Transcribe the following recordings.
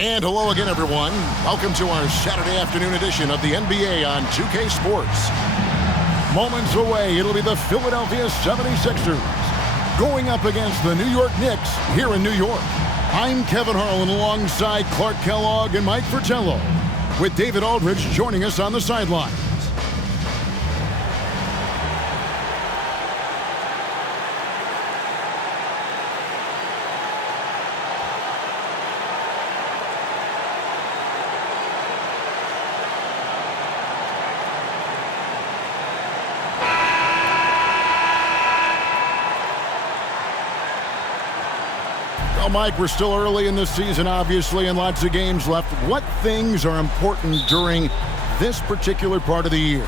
And hello again, everyone. Welcome to our Saturday afternoon edition of the NBA on 2K Sports. Moments away, it'll be the Philadelphia 76ers going up against the New York Knicks here in New York. I'm Kevin Harlan alongside Clark Kellogg and Mike Fratello, with David Aldridge joining us on the sidelines. Well, Mike, we're still early in this season, obviously, and lots of games left. What things are important during this particular part of the year?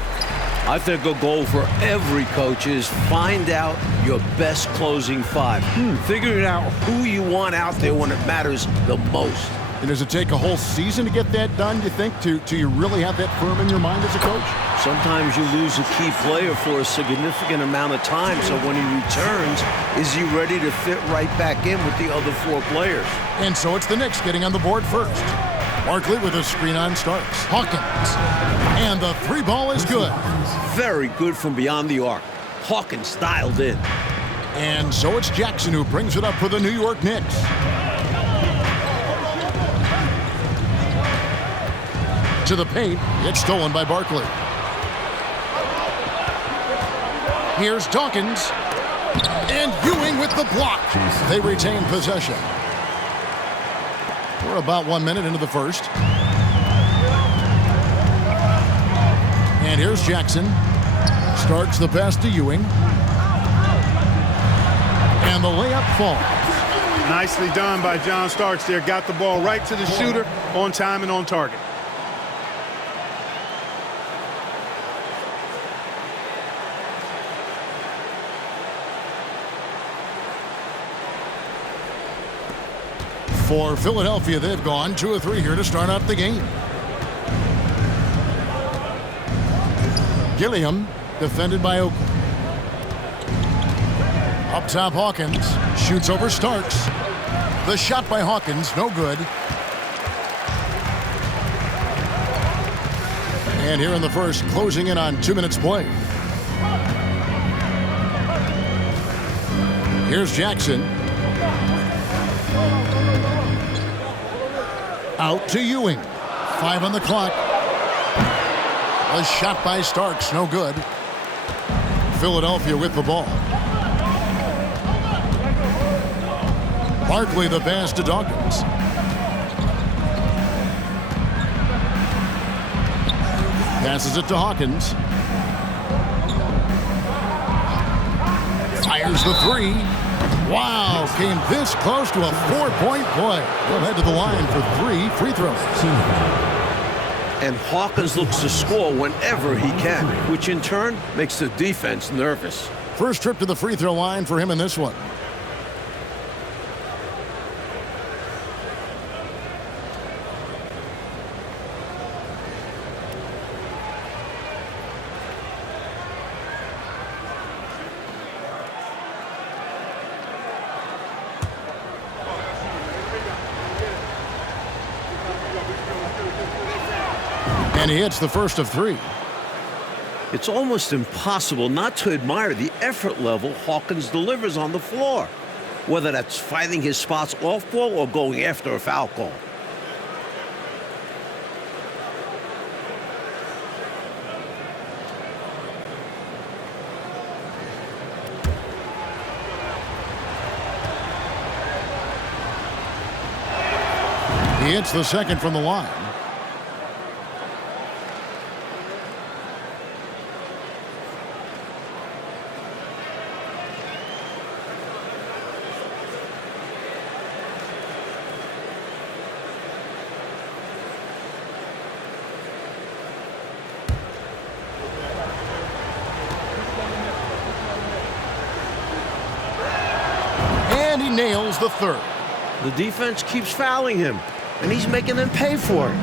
I think a goal for every coach is find out your best closing five. Figuring out who you want out there when it matters the most. And does it take a whole season to get that done, do you think, to you really have that firm in your mind as a coach? Sometimes you lose a key player for a significant amount of time, so when he returns, is he ready to fit right back in with the other four players? And so it's the Knicks getting on the board first. Barkley with a screen on Starks. Hawkins. And the three ball is good. Very good from beyond the arc. Hawkins dialed in. And so it's Jackson who brings it up for the New York Knicks. To the paint. It's stolen by Barkley. Here's Dawkins. And Ewing with the block. They retain possession. We're about 1 minute into the first. And here's Jackson. Starts the pass to Ewing. And the layup falls. Nicely done by John Starks there. Got the ball right to the shooter on time and on target. For Philadelphia, they've gone 2 of 3 here to start out the game. Gilliam, defended by Oakley. Up top, Hawkins shoots over Starks. The shot by Hawkins, no good. And here in the first, closing in on 2 minutes play. Here's Jackson. Out to Ewing. 5 on the clock. A shot by Starks, no good. Philadelphia with the ball. Barkley the pass to Dawkins. Passes it to Hawkins. Fires the three. Wow, came this close to a 4-point play. We'll head to the line for 3 free throws. And Hawkins looks to score whenever he can, which in turn makes the defense nervous. First trip to the free throw line for him in this one. And he hits the first of 3. It's almost impossible not to admire the effort level Hawkins delivers on the floor, whether that's fighting his spots off ball or going after a foul call. He hits the second from the line. And he nails the third. The defense keeps fouling him, and he's making them pay for it.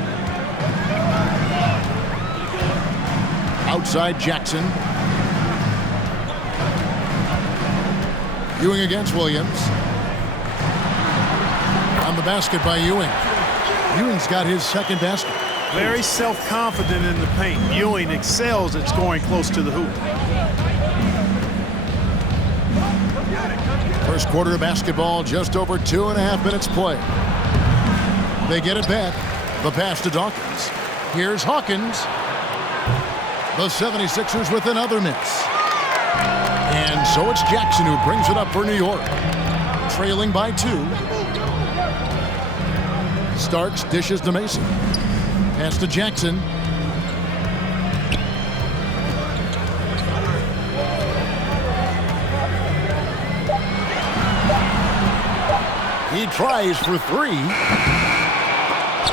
Outside Jackson. Ewing against Williams. On the basket by Ewing. Ewing's got his second basket. Very self-confident in the paint. Ewing excels at scoring close to the hoop. First quarter of basketball, just over 2.5 minutes play. They get it back. The pass to Dawkins. Here's Hawkins. The 76ers with another miss. And so it's Jackson who brings it up for New York. Trailing by 2. Starks dishes to Mason. Pass to Jackson. He tries for 3.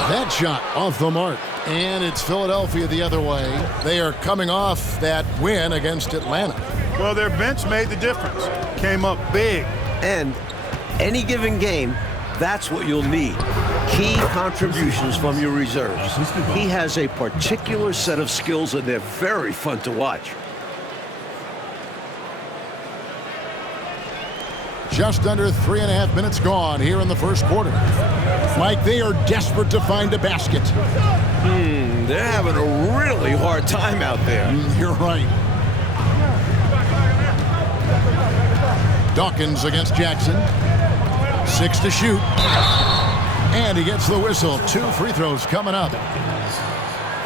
That shot off the mark. And it's Philadelphia the other way. They are coming off that win against Atlanta. Well, their bench made the difference. Came up big. And any given game, that's what you'll need. Key contributions from your reserves. He has a particular set of skills, and they're very fun to watch. Just under 3.5 minutes gone here in the first quarter. Mike, they are desperate to find a basket. They're having a really hard time out there. You're right. Dawkins against Jackson. 6 to shoot. And he gets the whistle. 2 free throws coming up.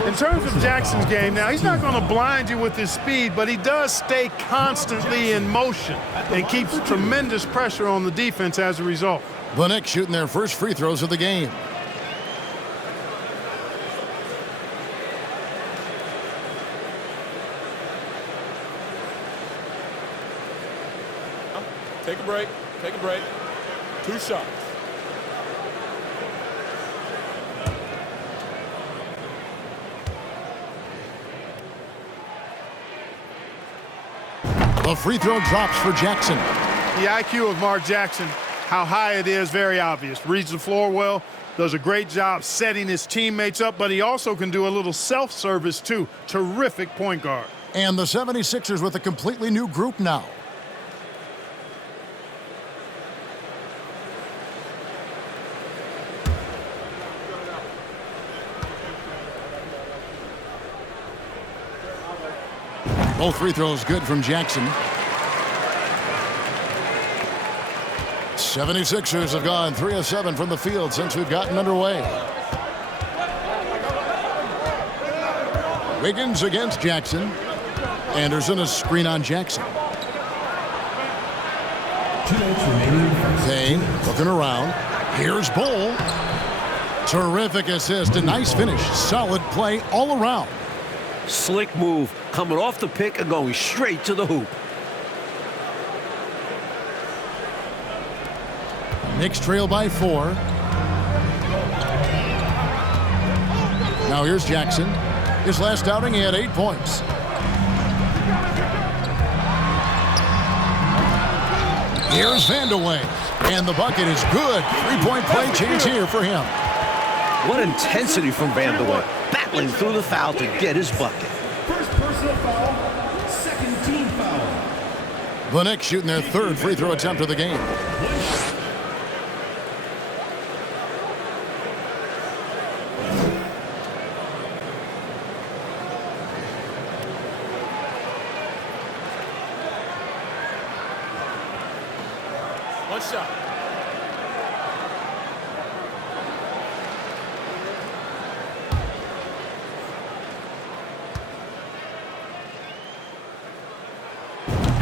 In terms of Jackson's game, now he's not going to blind you with his speed, but he does stay constantly in motion and keeps tremendous pressure on the defense as a result. The Knicks shooting their first free throws of the game. Take a break. Take a break. 2 shots. The free throw drops for Jackson. The IQ of Mark Jackson, how high it is, very obvious. Reads the floor well, does a great job setting his teammates up, but he also can do a little self-service too. Terrific point guard. And the 76ers with a completely new group now. Both free throws good from Jackson. 76ers have gone 3 of 7 from the field since we've gotten underway. Wiggins against Jackson. Anderson a screen on Jackson. Zane looking around. Here's Bull. Terrific assist, a nice finish. Solid play all around. Slick move, coming off the pick and going straight to the hoop. Knicks trail by 4. Now here's Jackson. His last outing, he had 8 points. Here's Vandeweghe. And the bucket is good. 3-point play chance here for him. What intensity from Vandeweghe, battling through the foul to get his bucket. First personal foul, second team foul. The Knicks shooting their 3rd free throw attempt of the game. One shot.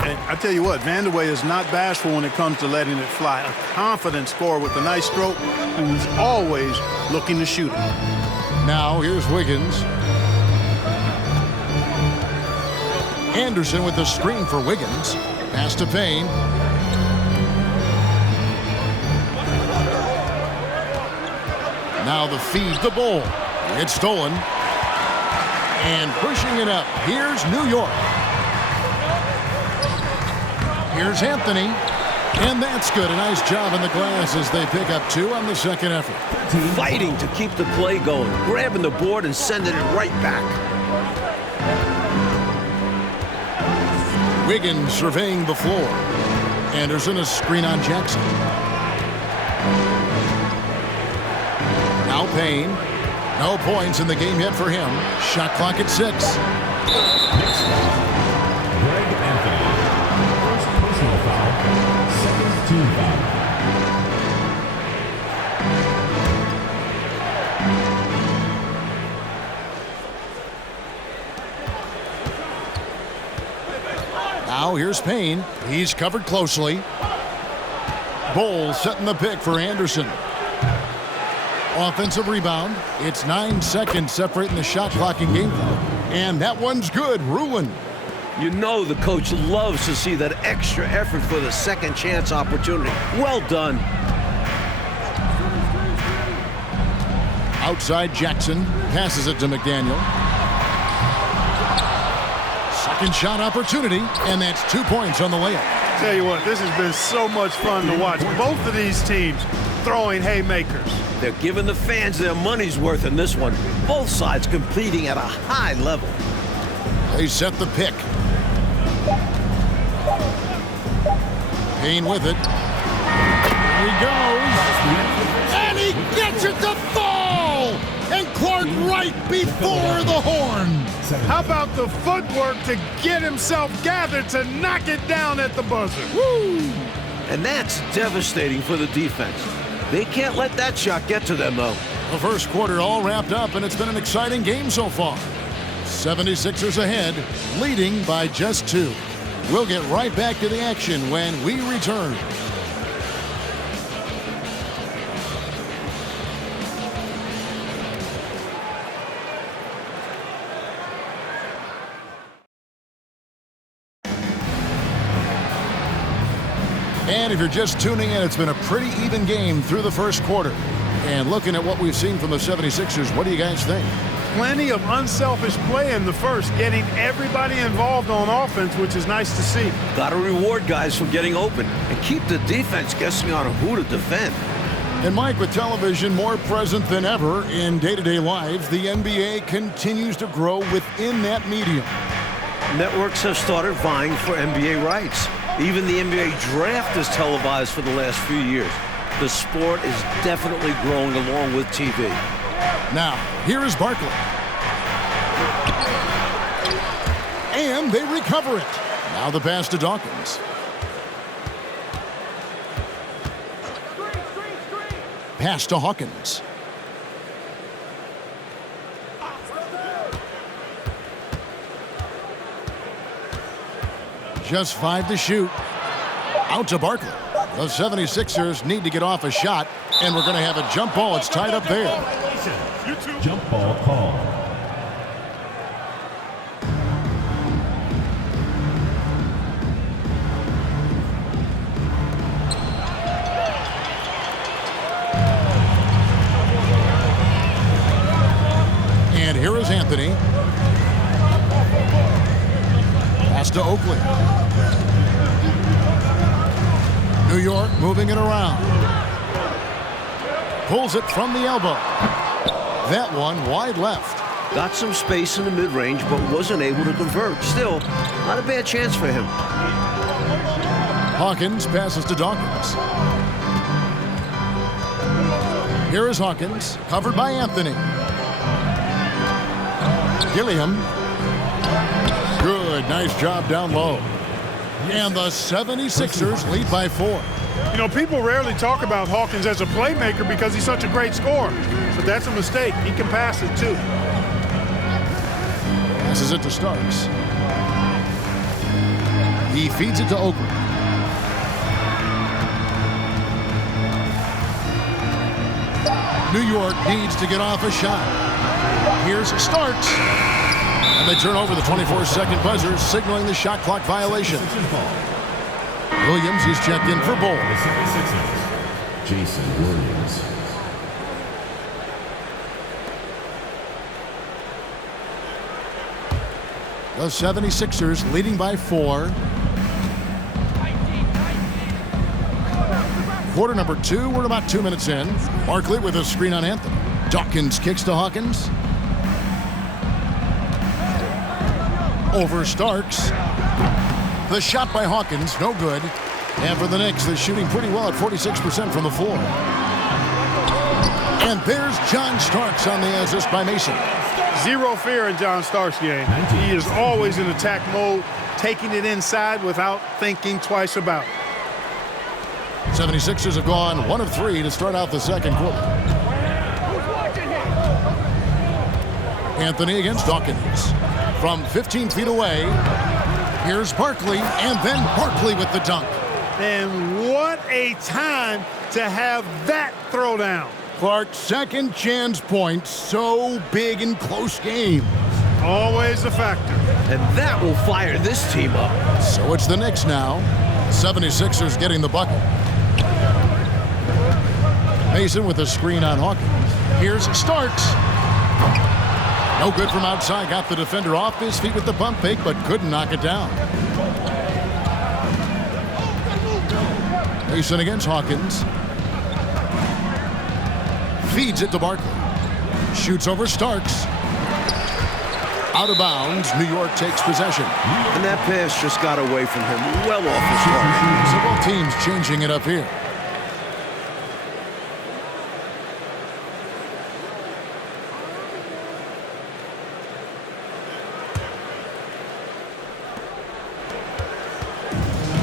And I tell you what, Vandeweghe is not bashful when it comes to letting it fly. A confident scorer with a nice stroke who's always looking to shoot it. Now here's Wiggins. Anderson with the screen for Wiggins. Pass to Payne. Now the feed to Bull. It's stolen. And pushing it up. Here's New York. Here's Anthony. And that's good. A nice job in the glass as they pick up 2 on the second effort. Fighting to keep the play going, grabbing the board and sending it right back. Wiggins surveying the floor. Anderson a screen on Jackson. Now Payne. No points in the game yet for him. Shot clock at 6. Next foul, Greg Anthony. First personal foul, second team foul. Now here's Payne. He's covered closely. Bowles setting the pick for Anderson. Offensive rebound. It's 9 seconds separating the shot clock and game clock. And that one's good. Ruin. You know the coach loves to see that extra effort for the second chance opportunity. Well done. Outside Jackson. Passes it to McDaniel. Second shot opportunity. And that's 2 points on the layup. Tell you what, this has been so much fun to watch. Both of these teams throwing haymakers. They're giving the fans their money's worth in this one. Both sides competing at a high level. They set the pick. Payne with it. Here he goes. And he gets it to fall! And Clark right before the horn. How about the footwork to get himself gathered to knock it down at the buzzer? Woo! And that's devastating for the defense. They can't let that shot get to them, though. The first quarter all wrapped up, and it's been an exciting game so far. 76ers ahead, leading by just 2. We'll get right back to the action when we return. And if you're just tuning in, it's been a pretty even game through the first quarter. And looking at what we've seen from the 76ers, what do you guys think? Plenty of unselfish play in the first, getting everybody involved on offense, which is nice to see. Got to reward guys for getting open and keep the defense guessing on who to defend. And Mike, with television more present than ever in day-to-day lives, the NBA continues to grow within that medium. Networks have started vying for NBA rights. Even the NBA draft is televised for the last few years. The sport is definitely growing along with TV. Now, here is Barkley. And they recover it. Now the pass to Dawkins. Pass to Hawkins. Just 5 to shoot. Out to Barkley. The 76ers need to get off a shot, and we're going to have a jump ball. It's tied up there. Jump ball call. And here is Anthony. Pass to Oakley. New York moving it around. Pulls it from the elbow. That one wide left. Got some space in the mid-range, but wasn't able to convert. Still, not a bad chance for him. Hawkins passes to Dawkins. Here is Hawkins, covered by Anthony. Gilliam. Good, nice job down low. And the 76ers lead by 4. You know, people rarely talk about Hawkins as a playmaker because he's such a great scorer. But that's a mistake. He can pass it, too. Passes it to Starks. He feeds it to Oakley. New York needs to get off a shot. Here's Starks. And they turn over the 24-second buzzer, signaling the shot clock violation. Williams is checked in for Bowles. Jason Williams. The 76ers leading by 4. Quarter number 2, we're about 2 minutes in. Barkley with a screen on Anthony. Dawkins kicks to Hawkins. Over Starks. The shot by Hawkins, no good. And for the Knicks, they're shooting pretty well at 46% from the floor. And there's John Starks on the assist by Mason. Zero fear in John Starks' game. He is always in attack mode, taking it inside without thinking twice about it. 76ers have gone 1 of 3 to start out the second quarter. Anthony against Dawkins. From 15 feet away, here's Barkley, and then Barkley with the dunk. And what a time to have that throwdown. Clark's second chance points, so big in close games. Always a factor. And that will fire this team up. So it's the Knicks now. 76ers getting the bucket. Mason with a screen on Hawkins. Here's Starks. No good from outside. Got the defender off his feet with the pump fake, but couldn't knock it down. Mason against Hawkins. Feeds it to Barkley. Shoots over Starks. Out of bounds. New York takes possession. And that pass just got away from him, well off his target. So both teams changing it up here.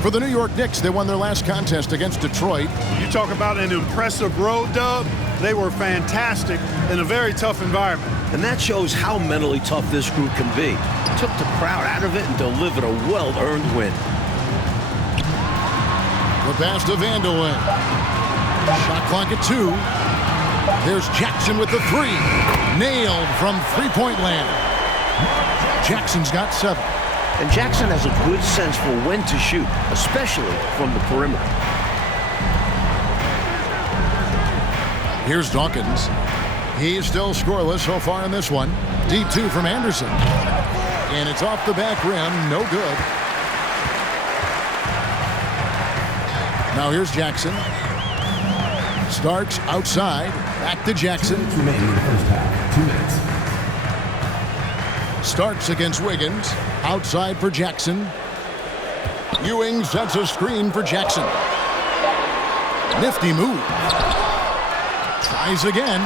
For the New York Knicks, they won their last contest against Detroit. You talk about an impressive road dub. They were fantastic in a very tough environment. And that shows how mentally tough this group can be. Took the crowd out of it and delivered a well-earned win. The pass to Vanderlyn. Shot clock at 2. There's Jackson with the 3. Nailed from three-point land. Jackson's got 7. And Jackson has a good sense for when to shoot, especially from the perimeter. Here's Dawkins. He's still scoreless so far in this one. Deep 2 from Anderson. And it's off the back rim. No good. Now here's Jackson. Starks outside. Back to Jackson. Remaining in the first half. 2 minutes. Starks against Wiggins. Outside for Jackson. Ewing sets a screen for Jackson. Nifty move. Tries again.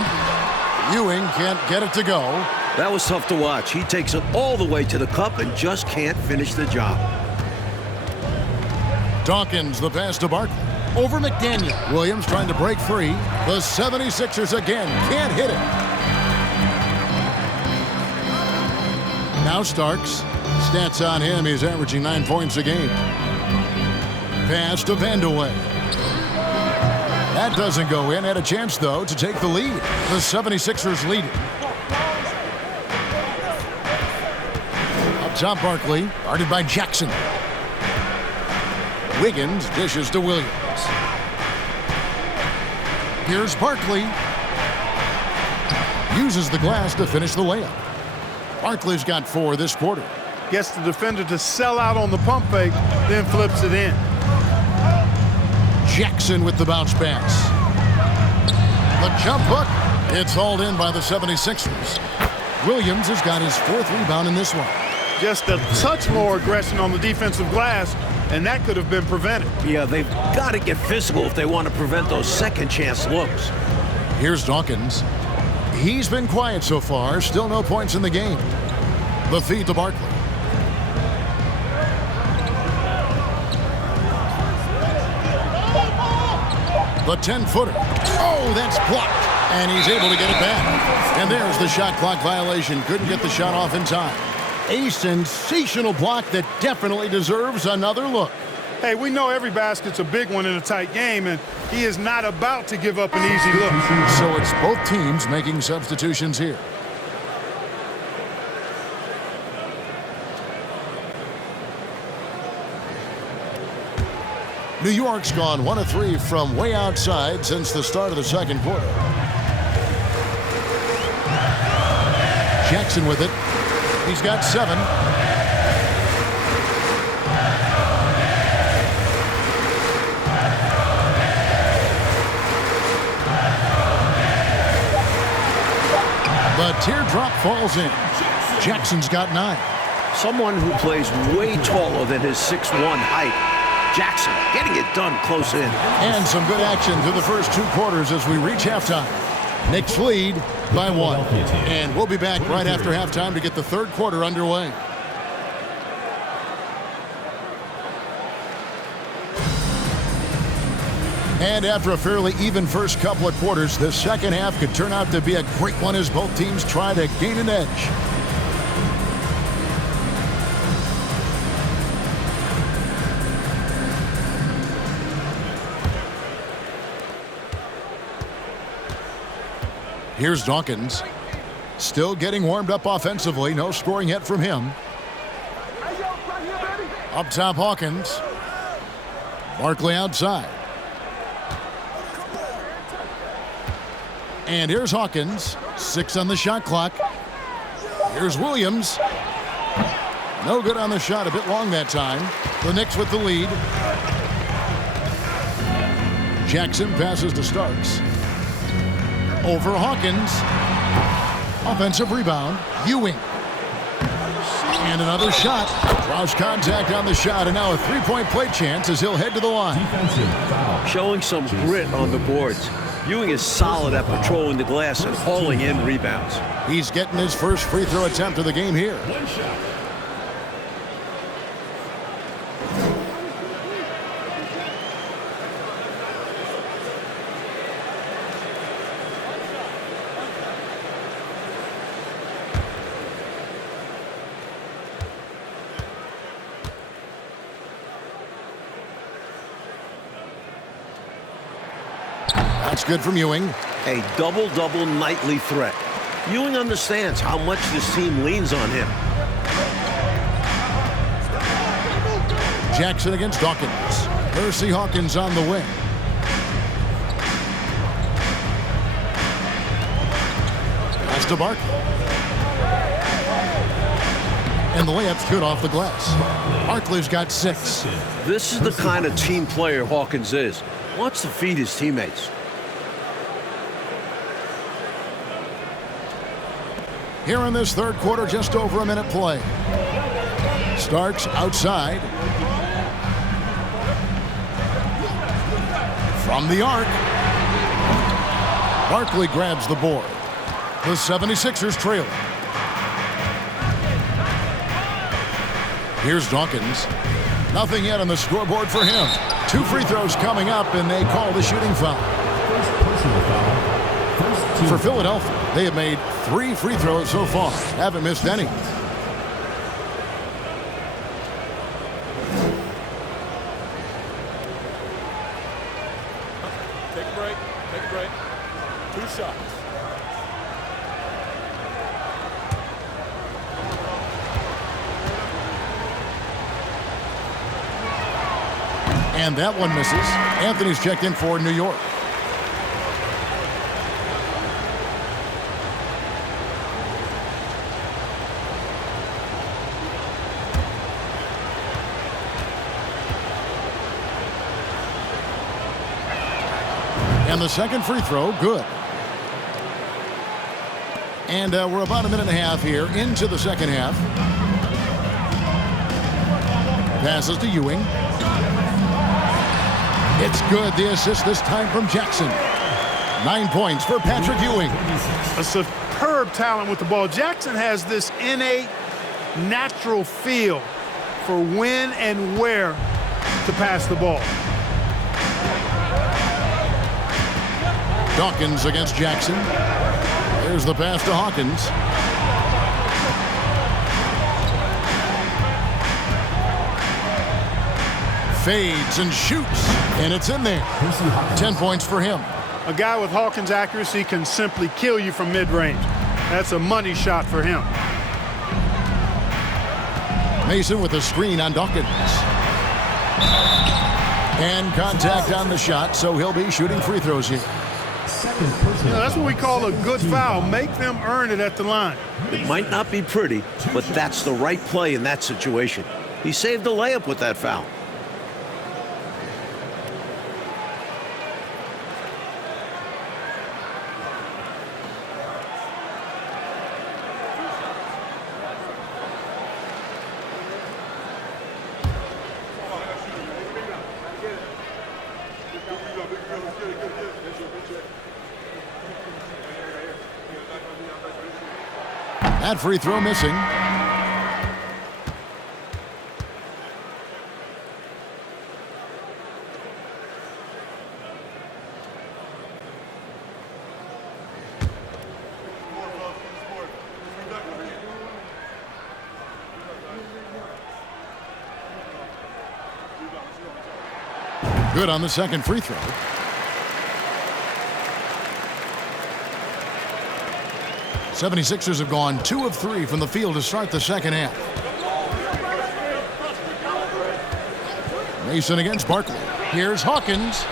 Ewing can't get it to go. That was tough to watch. He takes it all the way to the cup and just can't finish the job. Dawkins, the pass to Barkley. Over McDaniel. Williams trying to break free. The 76ers again can't hit it. Now Starks. Stats on him, he's averaging 9 points a game. Pass to Vanderlyn. That doesn't go in. Had a chance, though, to take the lead. The 76ers lead it. Up top, Barkley, guarded by Jackson. Wiggins dishes to Williams. Here's Barkley. Uses the glass to finish the layup. Barkley's got 4 this quarter. Gets the defender to sell out on the pump fake, then flips it in. Jackson with the bounce pass. The jump hook. It's hauled in by the 76ers. Williams has got his 4th rebound in this one. Just a touch more aggression on the defensive glass, and that could have been prevented. Yeah, they've got to get physical if they want to prevent those second chance looks. Here's Dawkins. He's been quiet so far. Still no points in the game. The feed to Barkley. The 10-footer. Oh, that's blocked. And he's able to get it back. And there's the shot clock violation. Couldn't get the shot off in time. A sensational block that definitely deserves another look. Hey, we know every basket's a big one in a tight game, and he is not about to give up an easy look. So it's both teams making substitutions here. New York's gone 1 of 3 from way outside since the start of the second quarter. Jackson with it. He's got 7. The teardrop falls in. Jackson's got 9. Someone who plays way taller than his 6'1" height. Jackson getting it done close in. And some good action through the first 2 quarters as we reach halftime. Knicks lead by 1. And we'll be back right after halftime to get the third quarter underway. And after a fairly even first couple of quarters, the second half could turn out to be a great one as both teams try to gain an edge. Here's Dawkins. Still getting warmed up offensively. No scoring yet from him. Up top, Hawkins. Barkley outside. And here's Hawkins. 6 on the shot clock. Here's Williams. No good on the shot. A bit long that time. The Knicks with the lead. Jackson passes to Starks. Over Hawkins. Offensive rebound. Ewing. And another shot. Draws contact on the shot, and now a three-point play chance as he'll head to the line. Showing some grit on the boards. Ewing is solid at patrolling the glass and hauling in rebounds. He's getting his first free throw attempt of the game here. One shot. That's good from Ewing. A double-double nightly threat. Ewing understands how much this team leans on him. Jackson against Dawkins. Percy Hawkins on the wing. Pass to Barkley. And the layup's good off the glass. Barkley's got 6. This is the kind of team player Hawkins is. Wants to feed his teammates. Here in this third quarter, just over a minute play. Starks outside. From the arc. Barkley grabs the board. The 76ers trailing. Here's Dawkins. Nothing yet on the scoreboard for him. 2 free throws coming up, and they call the shooting foul. For Philadelphia, they have made 3 free throws so far. Haven't missed any. Take a break. Take a break. 2 shots. And that one misses. Anthony's checked in for New York. And the second free throw, good. And we're about a minute and a half here into the second half. Passes to Ewing. It's good. The assist this time from Jackson. 9 points for Patrick Ewing. A superb talent with the ball. Jackson has this innate, natural feel for when and where to pass the ball. Dawkins against Jackson. There's the pass to Hawkins. Fades and shoots, and it's in there. 10 points for him. A guy with Hawkins' accuracy can simply kill you from mid-range. That's a money shot for him. Mason with a screen on Dawkins. And contact on the shot, so he'll be shooting free throws here. That's what we call a good foul. Make them earn it at the line. It might not be pretty, but that's the right play in that situation. He saved the layup with that foul. That free throw missing. Good on the second free throw. '76ers have gone 2 of 3 from the field to start the second half. Mason against Barkley. Here's Hawkins.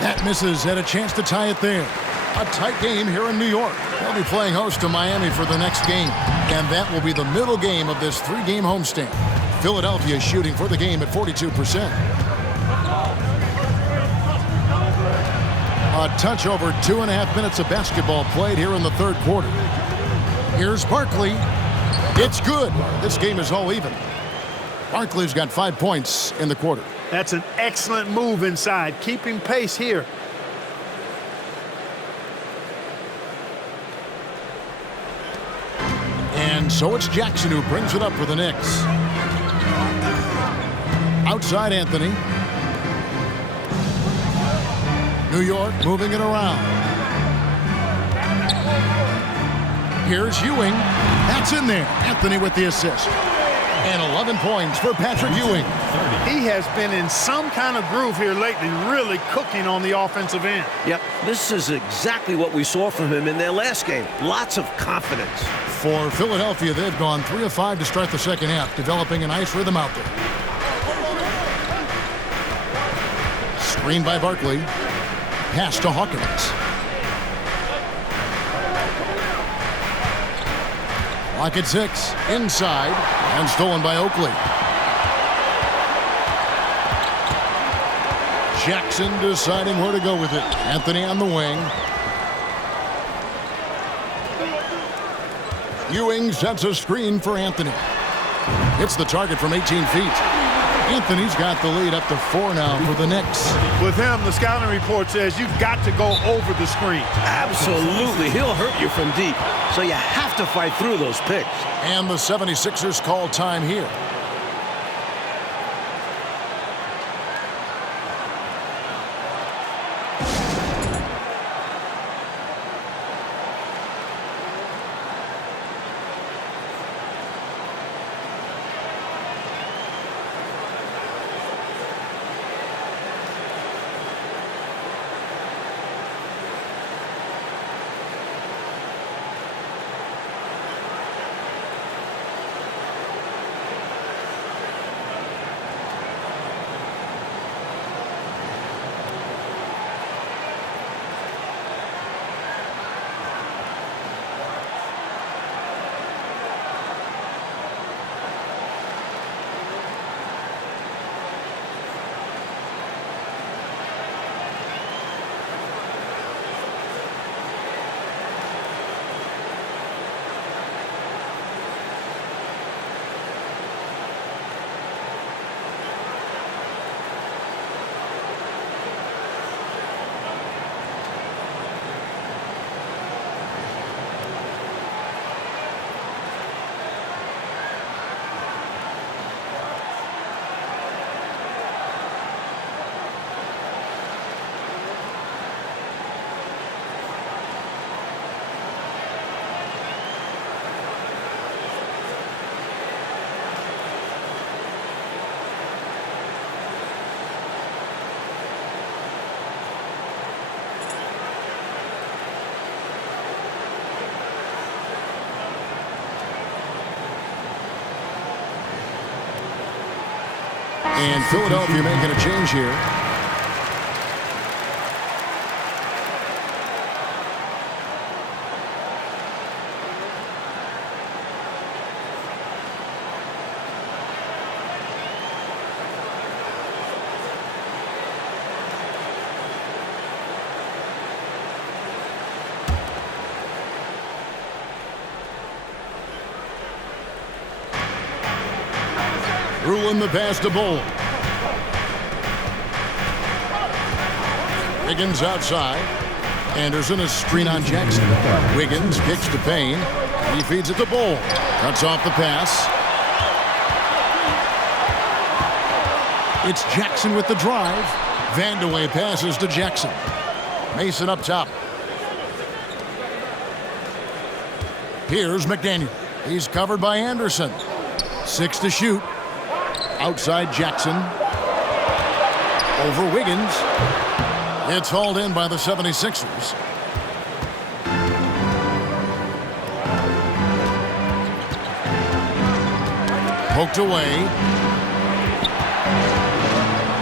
That misses. Had a chance to tie it there. A tight game here in New York. They'll be playing host to Miami for the next game, and that will be the middle game of this 3-game homestand. Philadelphia shooting for the game at 42%. A touch over 2.5 minutes of basketball played here in the third quarter. Here's Barkley. It's good. This game is all even. Barkley's got 5 points in the quarter. That's an excellent move inside, keeping pace here. And so it's Jackson who brings it up for the Knicks. Outside Anthony. New York moving it around. Here's Ewing. That's in there. Anthony with the assist. And 11 points for Patrick Ewing. He has been in some kind of groove here lately, really cooking on the offensive end. Yep, this is exactly what we saw from him in their last game. Lots of confidence. For Philadelphia, they've gone 3 of 5 to start the second half, developing a nice rhythm out there. Screen by Barkley. Pass to Hawkins. Clock at 6. Inside. And stolen by Oakley. Jackson deciding where to go with it. Anthony on the wing. Ewing sets a screen for Anthony. Hits the target from 18 feet. Anthony's got the lead up to 4 now for the Knicks. With him, the scouting report says you've got to go over the screen. Absolutely. He'll hurt you from deep. So you have to fight through those picks. And the 76ers call time here. And Philadelphia making a change here. Ruling the pass to Bull. Wiggins outside. Anderson a screen on Jackson. Wiggins kicks to Payne. He feeds it to Bull. Cuts off the pass. It's Jackson with the drive. Vandeweghe passes to Jackson. Mason up top. Here's McDaniel. He's covered by Anderson. 6 to shoot. Outside Jackson. Over Wiggins. It's hauled in by the 76ers. Poked away.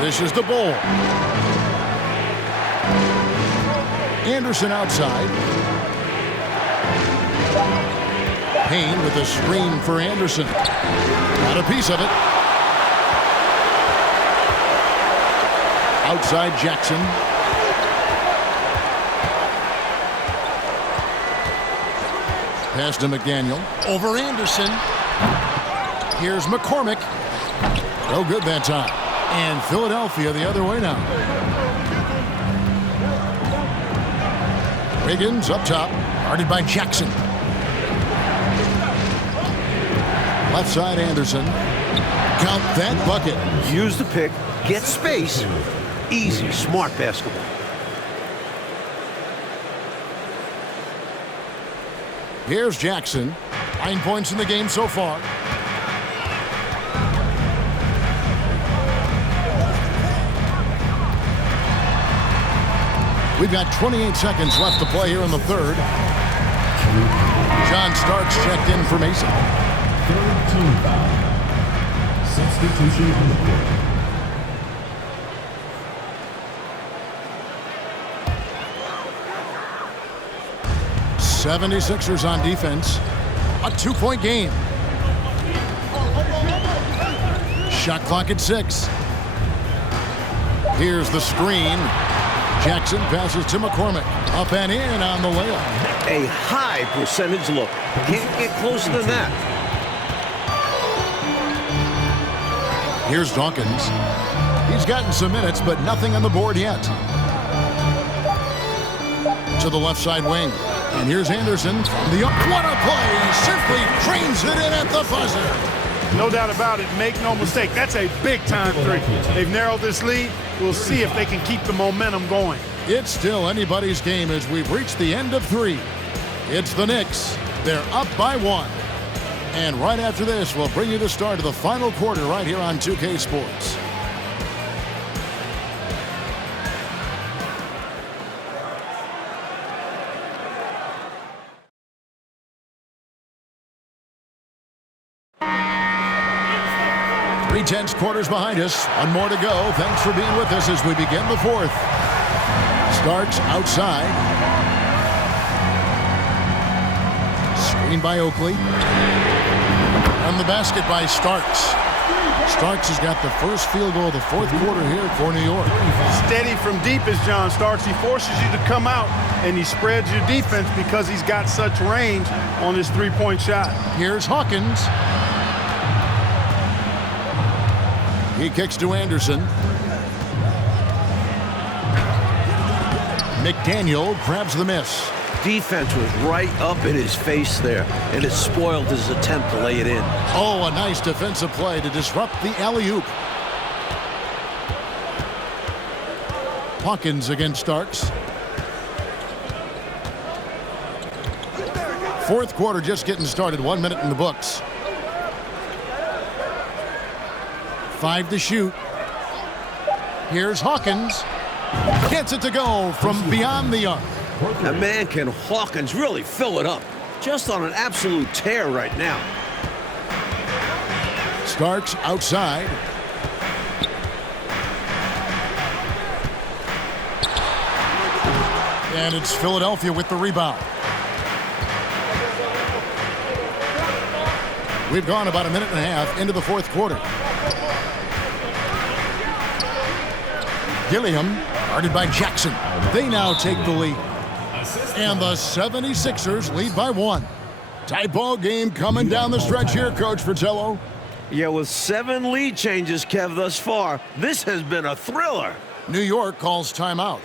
This is the Bull. Anderson outside. Payne with a screen for Anderson. Got a piece of it. Outside Jackson. Pass to McDaniel. Over Anderson. Here's McCormick. No good that time. And Philadelphia the other way now. Wiggins up top. Guarded by Jackson. Left side Anderson. Count that bucket. Use the pick. Get space. Easy, smart basketball. Here's Jackson. 9 points in the game so far. We've got 28 seconds left to play here in the third. John Starks checked in for Mason. Third team foul. Substitution on the court. '76ers on defense. A 2-point game. Shot clock at 6. Here's the screen. Jackson passes to McCormick. Up and in on the layup. A high percentage look. Can't get closer than that. Here's Dawkins. He's gotten some minutes, but nothing on the board yet. To the left side wing. And here's Anderson from the up. What a play! He simply trains it in at the buzzer. No doubt about it. Make no mistake. That's a big-time three. They've narrowed this lead. We'll see if they can keep the momentum going. It's still anybody's game as we've reached the end of 3. It's the Knicks. They're up by 1. And right after this, we'll bring you the start of the final quarter right here on 2K Sports. Tense quarters behind us. One more to go. Thanks for being with us as we begin the fourth. Starks outside. Screen by Oakley. On the basket by Starks. Starks has got the first field goal of the fourth quarter here for New York. Steady from deep is John Starks. He forces you to come out and he spreads your defense because he's got such range on his three-point shot. Here's Hawkins. He kicks to Anderson. McDaniel grabs the miss. Defense was right up in his face there, and it spoiled his attempt to lay it in. Oh, a nice defensive play to disrupt the alley-oop. Hawkins against Starks. Fourth quarter just getting started. 1 minute in the books. 5 to shoot. Here's Hawkins. Gets it to go from beyond the arc. And man, can Hawkins really fill it up. Just on an absolute tear right now. Starks outside. And it's Philadelphia with the rebound. We've gone about a minute and a half into the fourth quarter. Gilliam, guarded by Jackson. They now take the lead. And the 76ers lead by 1. Tight ball game coming down the stretch here, Coach Fratello. Yeah, with 7 lead changes, Kev, thus far, this has been a thriller. New York calls timeout.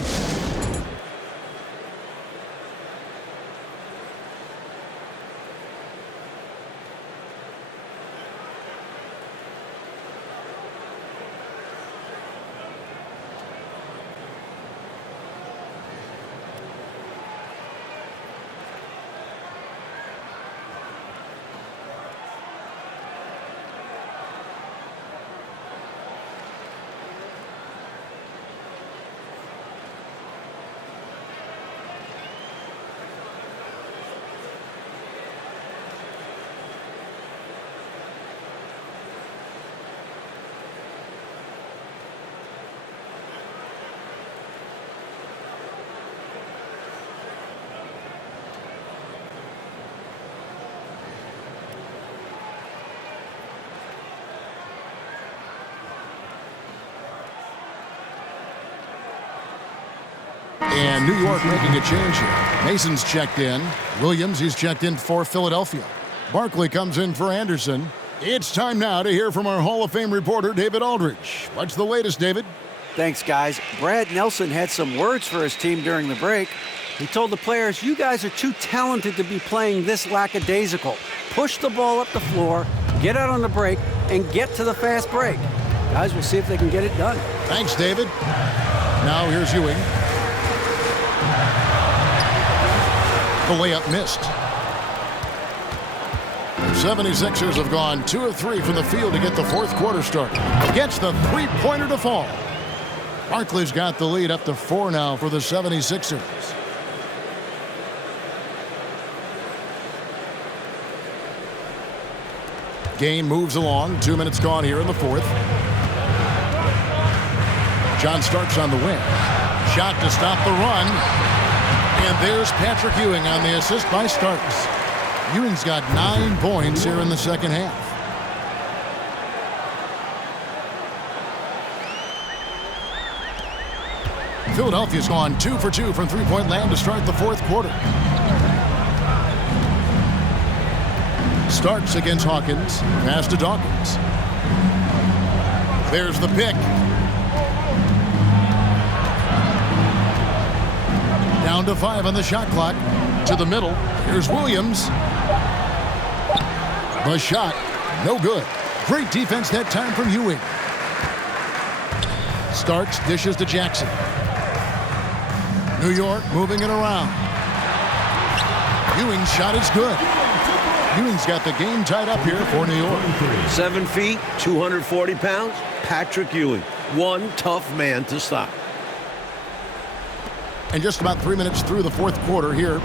And New York making a change here. Mason's checked in. Williams, he's checked in for Philadelphia. Barkley comes in for Anderson. It's time now to hear from our Hall of Fame reporter, David Aldridge. What's the latest, David? Thanks, guys. Brad Nelson had some words for his team during the break. He told the players, you guys are too talented to be playing this lackadaisical. Push the ball up the floor, get out on the break, and get to the fast break. Guys, we'll see if they can get it done. Thanks, David. Now here's Ewing. The layup missed. The 76ers have gone 2 of 3 from the field to get the fourth quarter started. Gets the three-pointer to fall. Barkley's got the lead up to 4 now for the 76ers. Game moves along. 2 minutes gone here in the fourth. John Starks on the wing. Shot to stop the run. And there's Patrick Ewing on the assist by Starks. Ewing's got 9 points here in the second half. Philadelphia's gone 2 for 2 from three-point land to start the fourth quarter. Starks against Hawkins. Pass to Dawkins. There's the pick. Down to 5 on the shot clock. To the middle. Here's Williams. The shot. No good. Great defense that time from Ewing. Starks dishes to Jackson. New York moving it around. Ewing's shot is good. Ewing's got the game tied up here for New York. 7 feet, 240 pounds, Patrick Ewing. One tough man to stop. And just about 3 minutes through the fourth quarter here.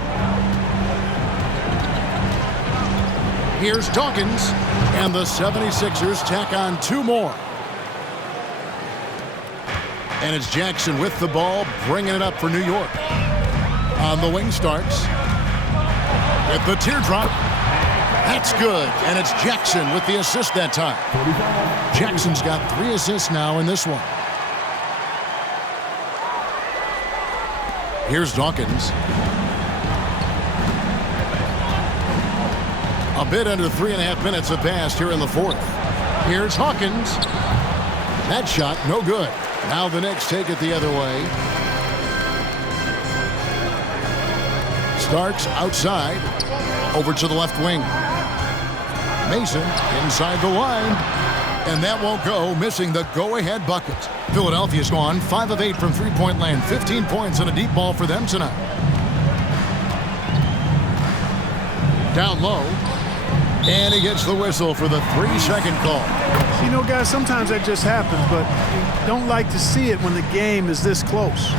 Here's Dawkins. And the 76ers tack on 2 more. And it's Jackson with the ball, bringing it up for New York. On the wing, Starks. With the teardrop. That's good. And it's Jackson with the assist that time. Jackson's got 3 assists now in this one. Here's Dawkins. A bit under 3.5 minutes have passed here in the fourth. Here's Hawkins. That shot, no good. Now the Knicks take it the other way. Starks outside. Over to the left wing. Mason inside the line. And that won't go, missing the go-ahead bucket. Philadelphia's gone 5 of 8 from three-point land. 15 points and a deep ball for them tonight. Down low. And he gets the whistle for the 3-second call. You know, guys, sometimes that just happens, but you don't like to see it when the game is this close.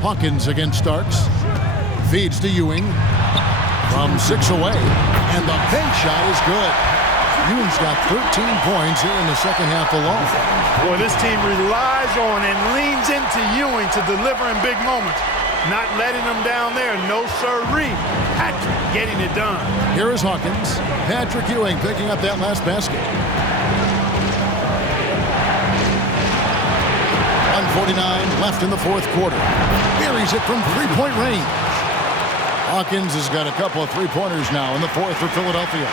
Hawkins against Starks. Feeds to Ewing. From 6 away. And the bank shot is good. Ewing's got 13 points here in the second half alone. Boy, this team relies on and leans into Ewing to deliver in big moments. Not letting them down there. No sirree. Patrick getting it done. Here is Hawkins. Patrick Ewing picking up that last basket. 1:49 left in the fourth quarter. Buries it from three-point range. Hawkins has got a couple of three-pointers now in the fourth for Philadelphia.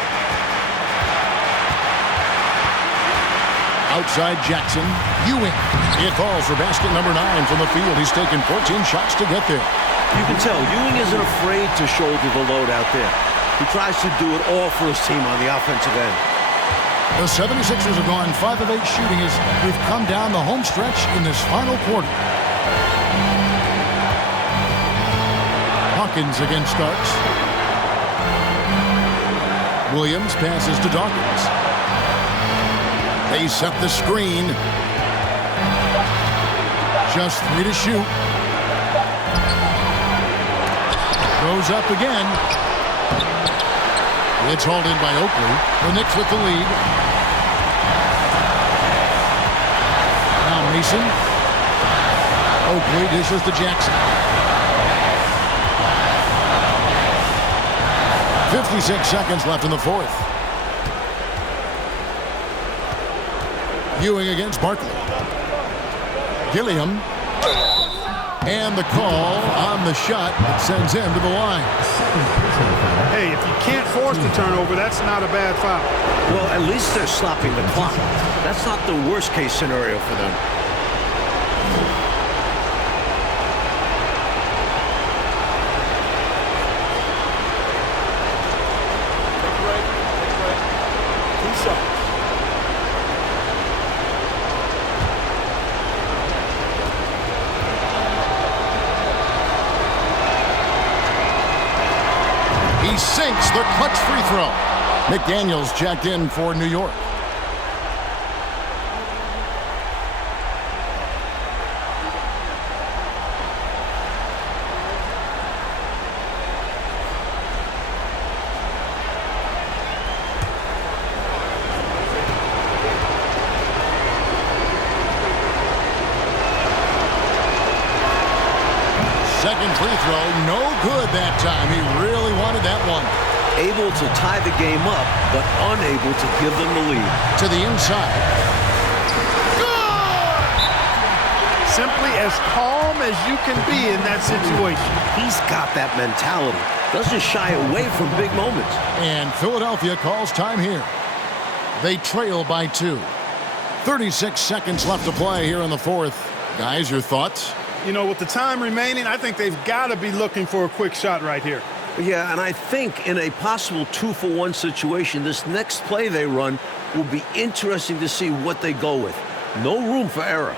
Outside Jackson. Ewing. It falls for basket number 9 from the field. He's taken 14 shots to get there. You can tell Ewing isn't afraid to shoulder the load out there. He tries to do it all for his team on the offensive end. The 76ers have gone 5 of 8 shooting as we've come down the home stretch in this final quarter. Hawkins against Starks. Williams passes to Dawkins. They set the screen. Just 3 to shoot. Goes up again. It's hauled in by Oakley. The Knicks with the lead. Now Mason. Oakley dishes to Jackson. 56 seconds left in the fourth. Ewing against Barkley. Gilliam. And the call on the shot that sends him to the line. Hey, if you can't force the turnover, that's not a bad foul. Well, at least they're stopping the clock. That's not the worst case scenario for them. Take a break. Take a break. 2 shots. He sinks the clutch free throw. McDaniels checked in for New York. Second free throw, no good that time. He really wanted that one. Able to tie the game up, but unable to give them the lead. To the inside. Good! Simply as calm as you can be in that situation. He's got that mentality. Doesn't shy away from big moments. And Philadelphia calls time here. They trail by 2. 36 seconds left to play here in the fourth. Guys, your thoughts? You know, with the time remaining, I think they've got to be looking for a quick shot right here. Yeah, and I think in a possible 2-for-1 situation, this next play they run will be interesting to see what they go with. No room for error.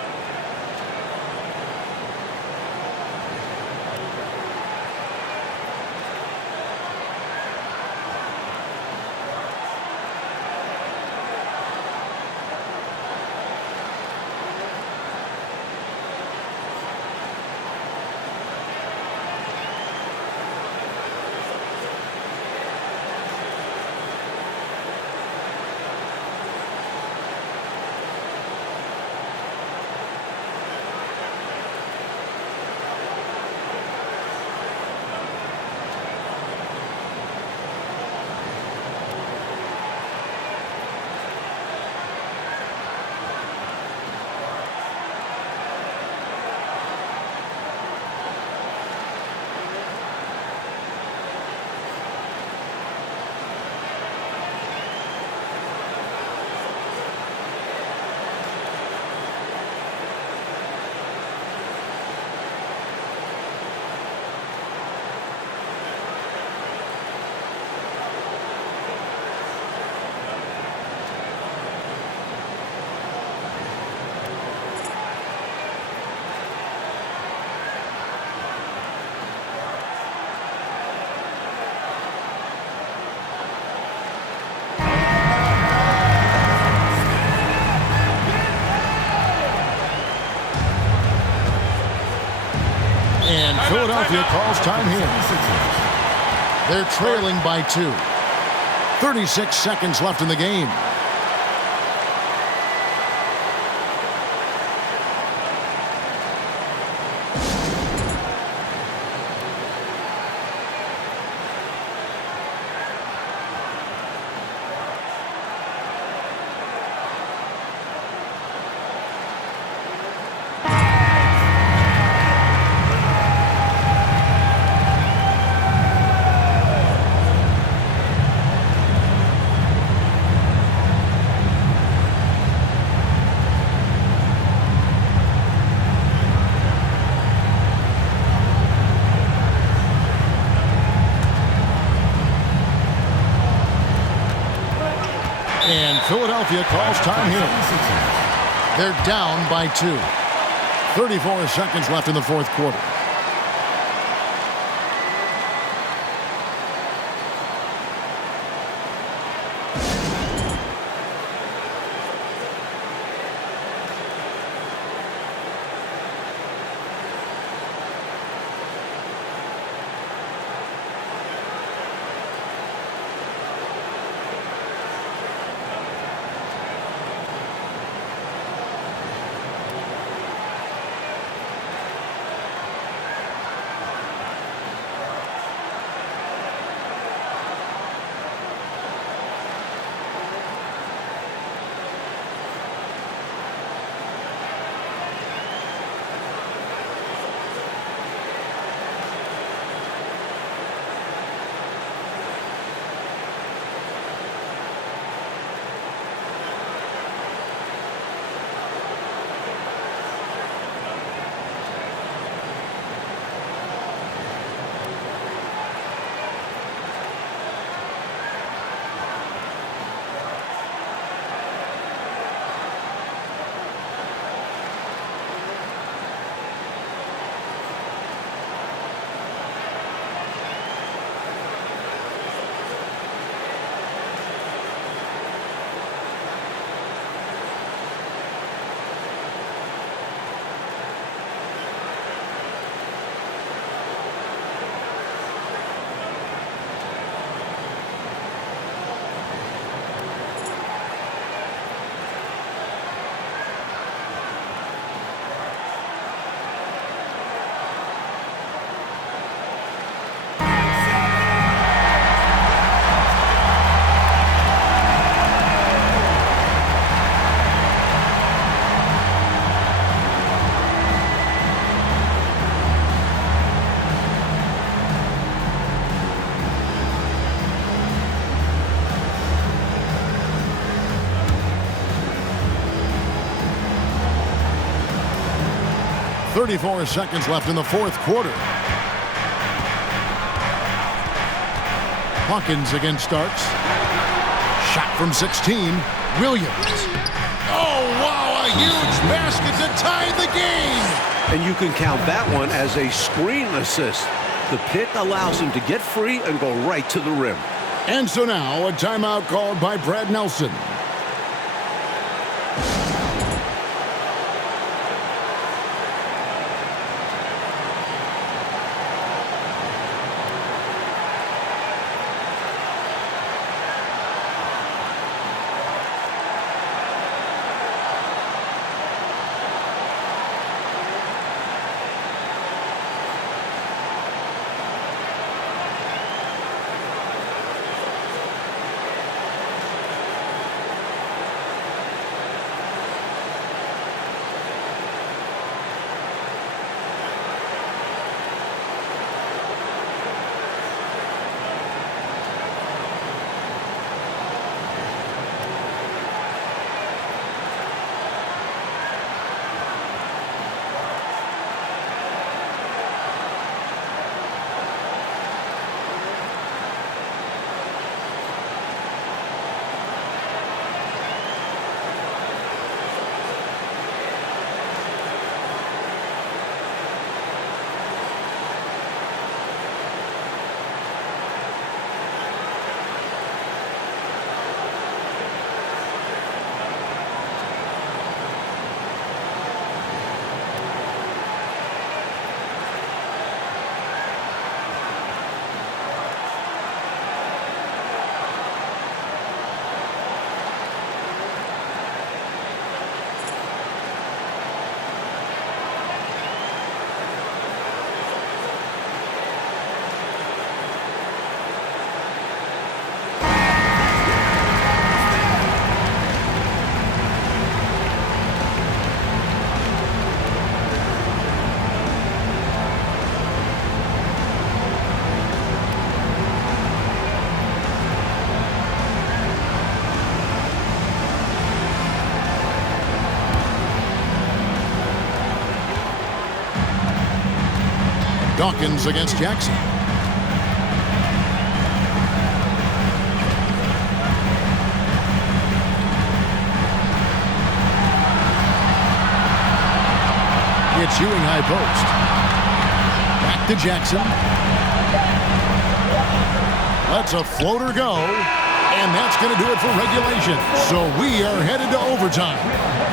And Philadelphia calls time here. They're trailing by 2. 36 seconds left in the game. And Philadelphia calls time here. They're down by 2. 34 seconds left in the fourth quarter. 34 seconds left in the fourth quarter. Hawkins again starts. Shot from 16. Williams. Oh, wow, a huge basket to tie the game. And you can count that one as a screen assist. The pick allows him to get free and go right to the rim. And so now a timeout called by Brad Nelson. Dawkins against Jackson. It's Ewing high post. Back to Jackson. Lets a floater go. And that's going to do it for regulation. So we are headed to overtime.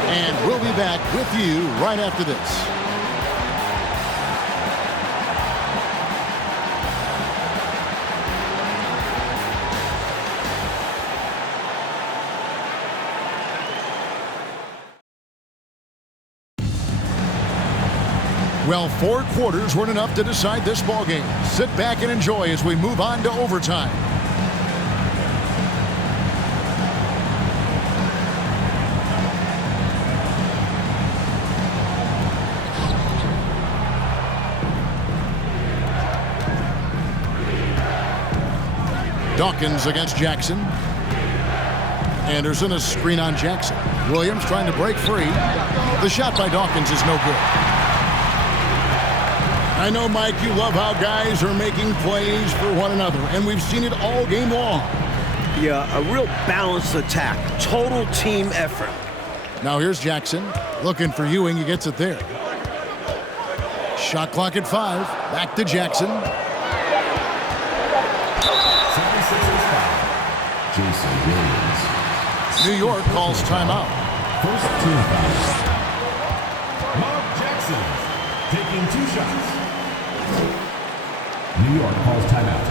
And we'll be back with you right after this. Well, 4 quarters weren't enough to decide this ballgame. Sit back and enjoy as we move on to overtime. Dawkins against Jackson. Anderson, a screen on Jackson. Williams trying to break free. The shot by Dawkins is no good. I know, Mike, you love how guys are making plays for one another, and we've seen it all game long. Yeah, a real balanced attack. Total team effort. Now here's Jackson. Looking for Ewing. He gets it there. Shot clock at 5. Back to Jackson. 76ers foul. Jason Williams. New York calls timeout. First team foul. Mark Jackson taking 2 shots. New York calls timeout.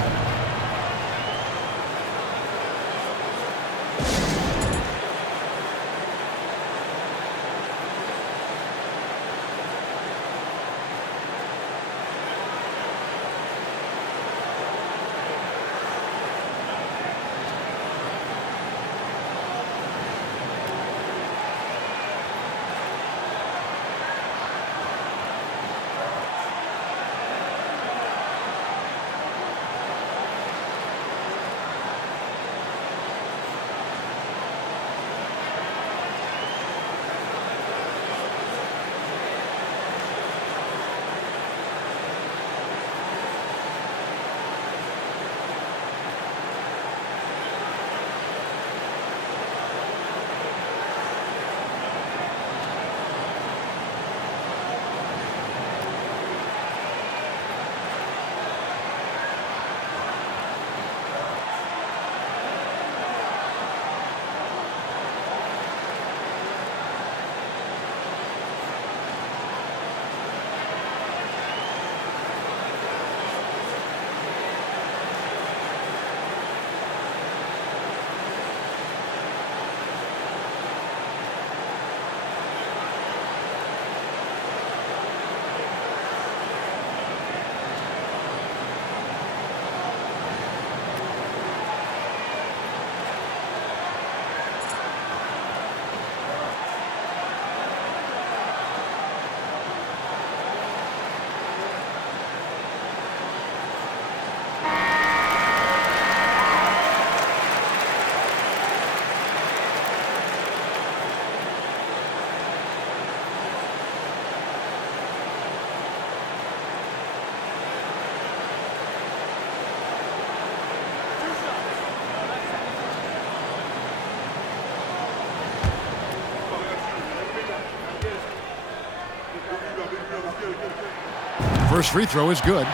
First free throw is good.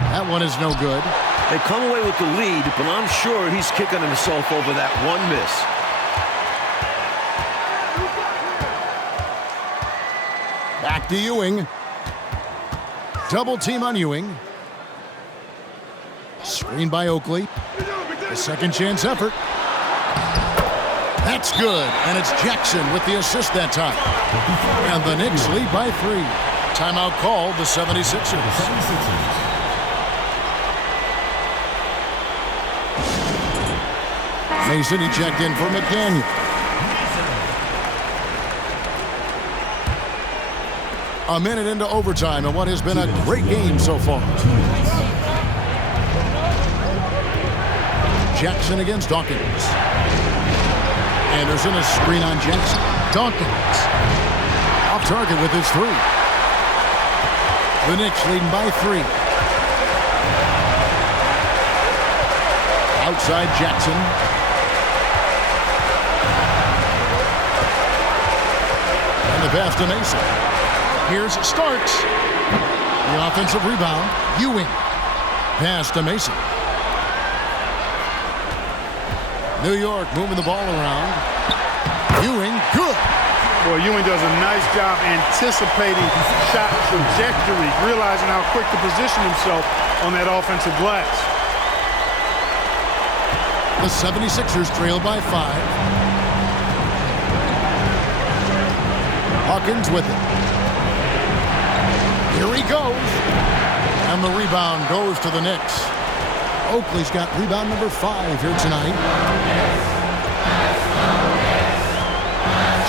That one is no good. They come away with the lead, but I'm sure he's kicking himself over that one miss. Back to Ewing. Double team on Ewing. Screen by Oakley. A second chance effort. That's good, and it's Jackson with the assist that time. And the Knicks lead by 3. Timeout called the 76ers. Mason, he checked in for McDaniel. A minute into overtime and what has been a great game so far. Jackson against Dawkins. Anderson, a screen on Jackson. Dawkins off target with his 3. The Knicks leading by 3. Outside Jackson. The pass to Mason. Here's Starks. The offensive rebound. Ewing. Pass to Mason. New York moving the ball around. Ewing, good. Boy, Ewing does a nice job anticipating shot trajectory, realizing how quick to position himself on that offensive glass. The 76ers trail by 5. Hawkins with it. Here he goes. And the rebound goes to the Knicks. Oakley's got rebound number 5 here tonight.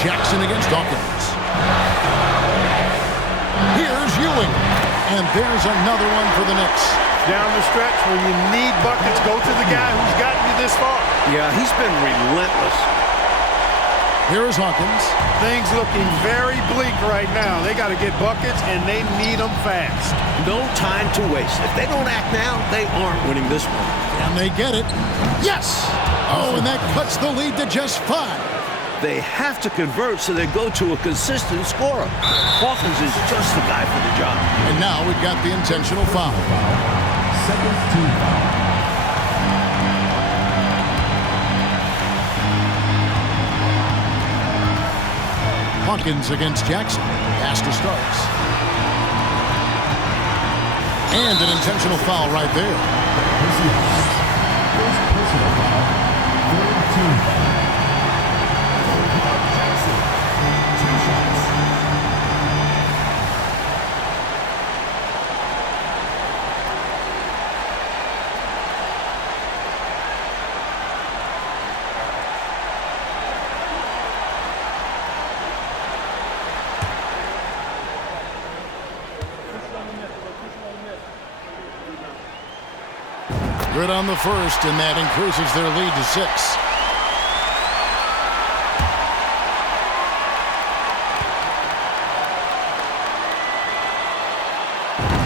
Jackson against Dawkins. Here's Ewing. And there's another one for the Knicks. Down the stretch where you need buckets, go to the guy who's gotten you this far. Yeah, he's been relentless. Here is Hawkins. Things looking very bleak right now. They got to get buckets, and they need them fast. No time to waste. If they don't act now, they aren't winning this one. And they get it. Yes! Oh, and that cuts the lead to just 5. They have to convert so they go to a consistent scorer. Hawkins is just the guy for the job. And now we've got the intentional foul. Second team foul. Hawkins against Jackson. Pass to Starks. And an intentional foul right there. First personal foul. Third team foul. Jackson. 2 shots. Good on the first, and that increases their lead to 6.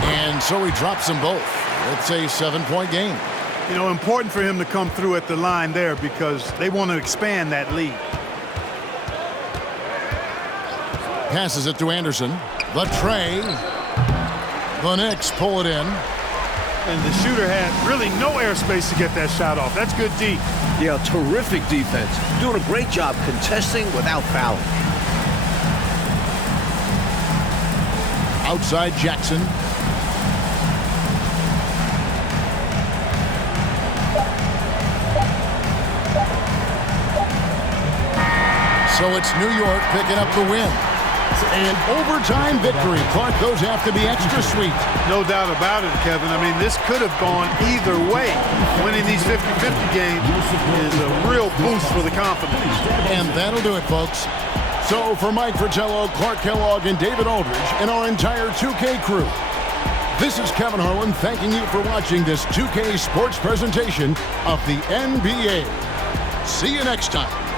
And so he drops them both. It's a 7-point game. You know, important for him to come through at the line there because they want to expand that lead. Passes it to Anderson. The tray. The Knicks pull it in. And the shooter had really no airspace to get that shot off. That's good D. Yeah, terrific defense. Doing a great job contesting without fouling. Outside Jackson. So it's New York picking up the win. An overtime victory. Clark, those have to be extra sweet. No doubt about it, Kevin. I mean, this could have gone either way. Winning these 50-50 games is a real boost for the confidence. And that'll do it, folks. So for Mike Fratello, Clark Kellogg, and David Aldridge, and our entire 2K crew, this is Kevin Harlan thanking you for watching this 2K sports presentation of the NBA. See you next time.